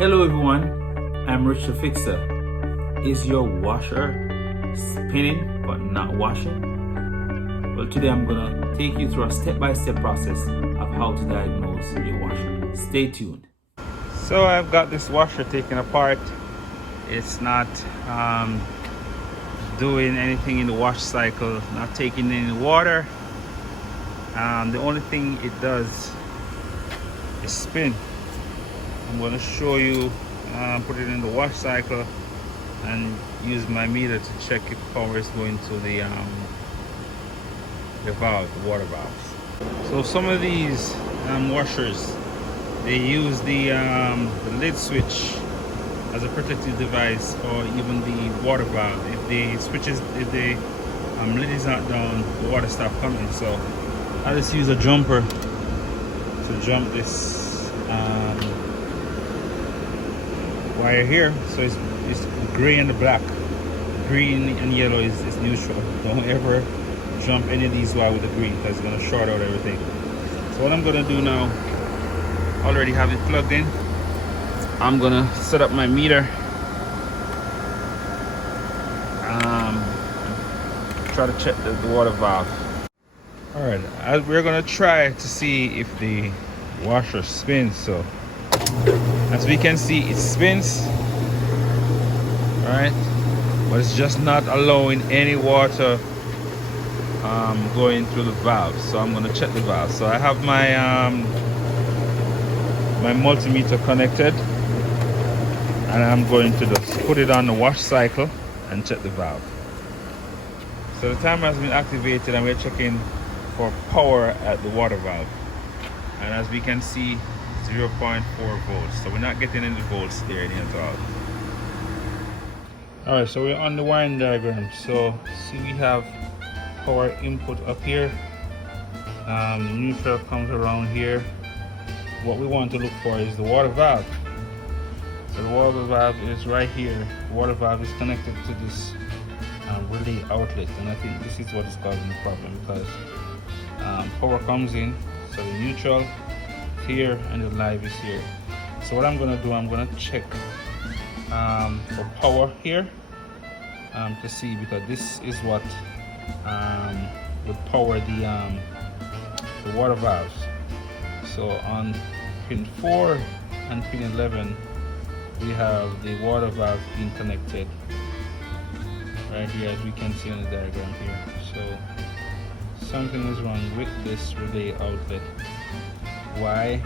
Hello everyone, I'm Rich the Fixer. Is your washer spinning but not washing? Well, today I'm gonna take you through a step-by-step process of how to diagnose your washer. Stay tuned. So I've got this washer taken apart. It's not doing anything in the wash cycle, not taking any water. The only thing it does is spin. I'm going to show you, put it in the wash cycle and use my meter to check if power is going to the valve, the water valves. So some of these washers, they use the lid switch as a protective device, or even the water valve. If the lid is not down, the water stops coming. So I just use a jumper to jump this wire here. So it's gray and the black. Green and yellow is neutral. Don't ever jump any of these wire with the green, because it's going to short out everything. So what I'm going to do now, already have it plugged in. I'm going to set up my meter. Try to check the water valve. Alright, we're going to try to see if the washer spins. So as we can see, it spins, right? But it's just not allowing any water going through the valve. So I'm going to check the valve. So I have my my multimeter connected, and I'm going to just put it on the wash cycle and check the valve. So the timer has been activated and we're checking for power at the water valve, and as we can see, 0.4 volts. So we're not getting any volts there at all. Alright, so we're on the wiring diagram. So see, we have power input up here. The neutral comes around here. What we want to look for is the water valve. So the water valve is right here. The water valve is connected to this relay outlet, and I think this is what is causing the problem, because power comes in, so the neutral is here and the live is here. So what I'm going to do, I'm going to check for power here to see, because this is what would power the water valves. So on pin 4 and pin 11 we have the water valve being connected right here, as we can see on the diagram here. So something is wrong with this relay outlet. Why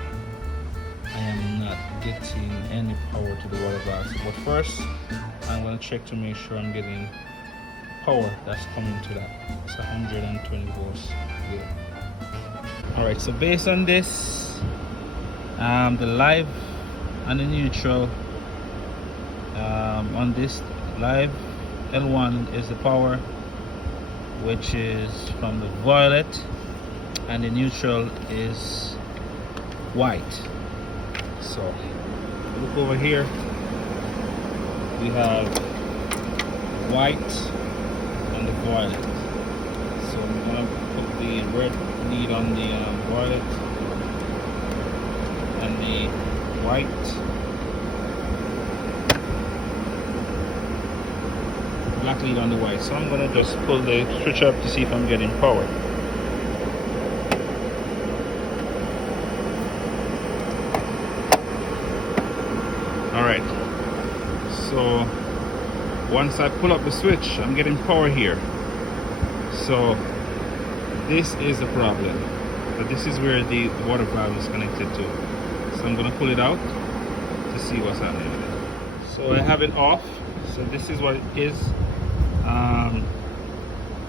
I am not getting any power to the water valve? But first I'm going to check to make sure I'm getting power that's coming to that. It's 120 volts there. Alright, so based on this, the live and the neutral, on this live, L1 is the power, which is from the violet, and the neutral is white. So look over here, we have white and the violet. So I'm going to put the red lead on the violet and the white, black lead on the white. So I'm going to just pull the switch up to see if I'm getting power. Alright, so once I pull up the switch, I'm getting power here. So this is the problem, but this is where the water valve is connected to. So I'm going to pull it out to see what's happening with it. So I have it off. So this is what it is.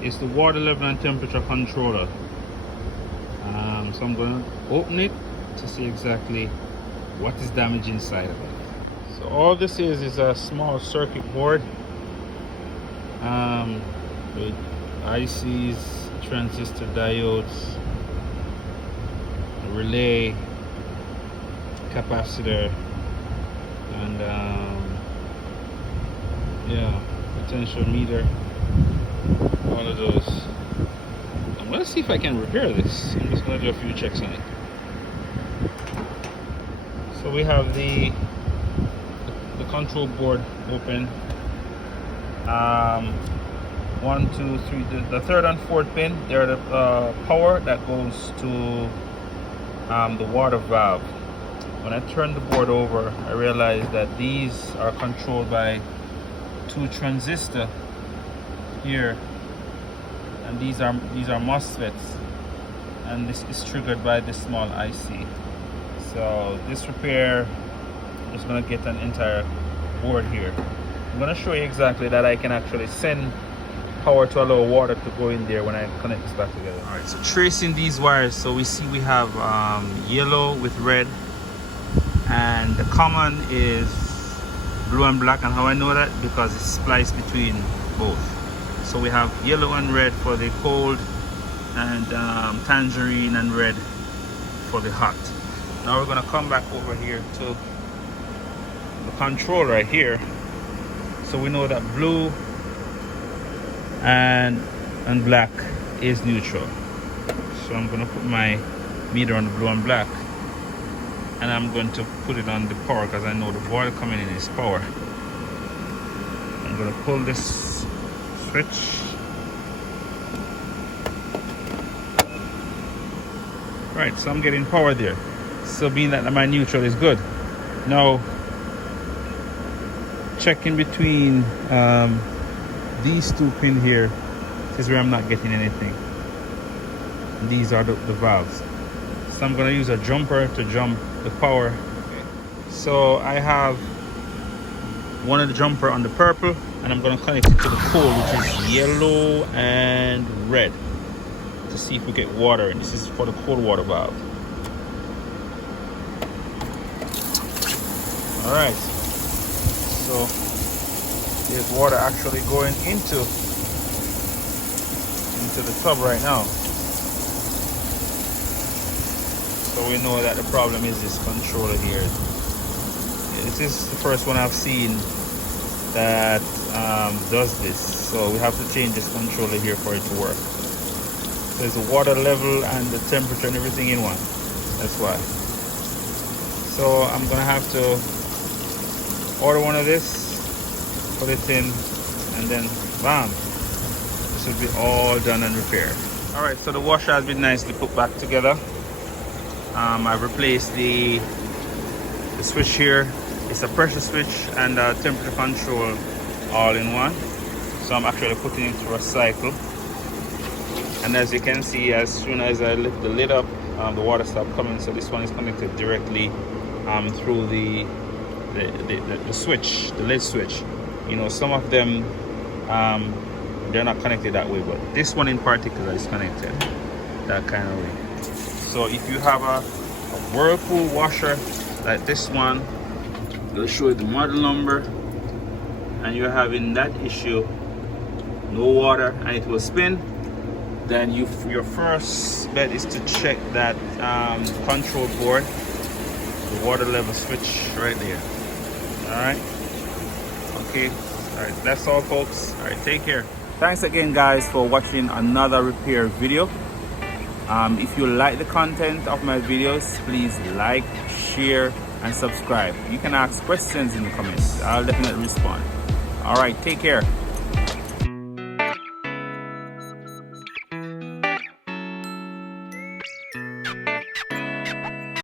It's the water level and temperature controller. So I'm going to open it to see exactly what is damaged inside of it. So all this is a small circuit board with ICs, transistor diodes, a relay, capacitor, and yeah, potential meter, all of those. I'm gonna see if I can repair this. I'm just gonna do a few checks on it. So we have the the control board open. 1, 2, 3, the third and fourth pin, they're the power that goes to the water valve. When I turn the board over, I realized that these are controlled by 2 transistors here, and these are MOSFETs, and this is triggered by this small IC. So this repair is going to get an entire board here. I'm going to show you exactly that I can actually send power to allow water to go in there when I connect this back together. All right, so tracing these wires, so we see we have yellow with red, and the common is blue and black. And how I know that? Because it's spliced between both. So we have yellow and red for the cold, and tangerine and red for the hot. Now we're going to come back over here to the control right here. So we know that blue and black is neutral. So I'm going to put my meter on the blue and black, and I'm going to put it on the power because I know the water coming in is power. I'm going to pull this switch. Right, so I'm getting power there. So being that my neutral is good. Now checking between these 2 pins here, this is where I'm not getting anything. These are the valves. So I'm going to use a jumper to jump the power. So I have one of the jumper on the purple, and I'm going to connect it to the cold, which is yellow and red, to see if we get water. And this is for the cold water valve. All right, so there's water actually going into the tub right now. So we know that the problem is this controller here. This is the first one I've seen that does this. So we have to change this controller here for it to work. There's the water level and the temperature and everything in one. That's why. So I'm gonna have to order one of this, put it in, and then bam, this will be all done and repaired. All right, so the washer has been nicely put back together. I've replaced the switch here. It's a pressure switch and a temperature control all in one. So I'm actually putting it through a cycle, and as you can see, as soon as I lift the lid up, the water stopped coming. So this one is connected directly through the switch, the lid switch. You know, some of them they're not connected that way, but this one in particular is connected that kind of way. So if you have a Whirlpool washer like this one, it'll show you the model number, and you're having that issue, no water, and it will spin, then your first bet is to check that control board, the water level switch right there. All right, okay, all right, that's all folks. All right, take care. Thanks again guys for watching another repair video. If you like the content of my videos, please like, share and subscribe. You can ask questions in the comments. I'll definitely respond. All right, take care.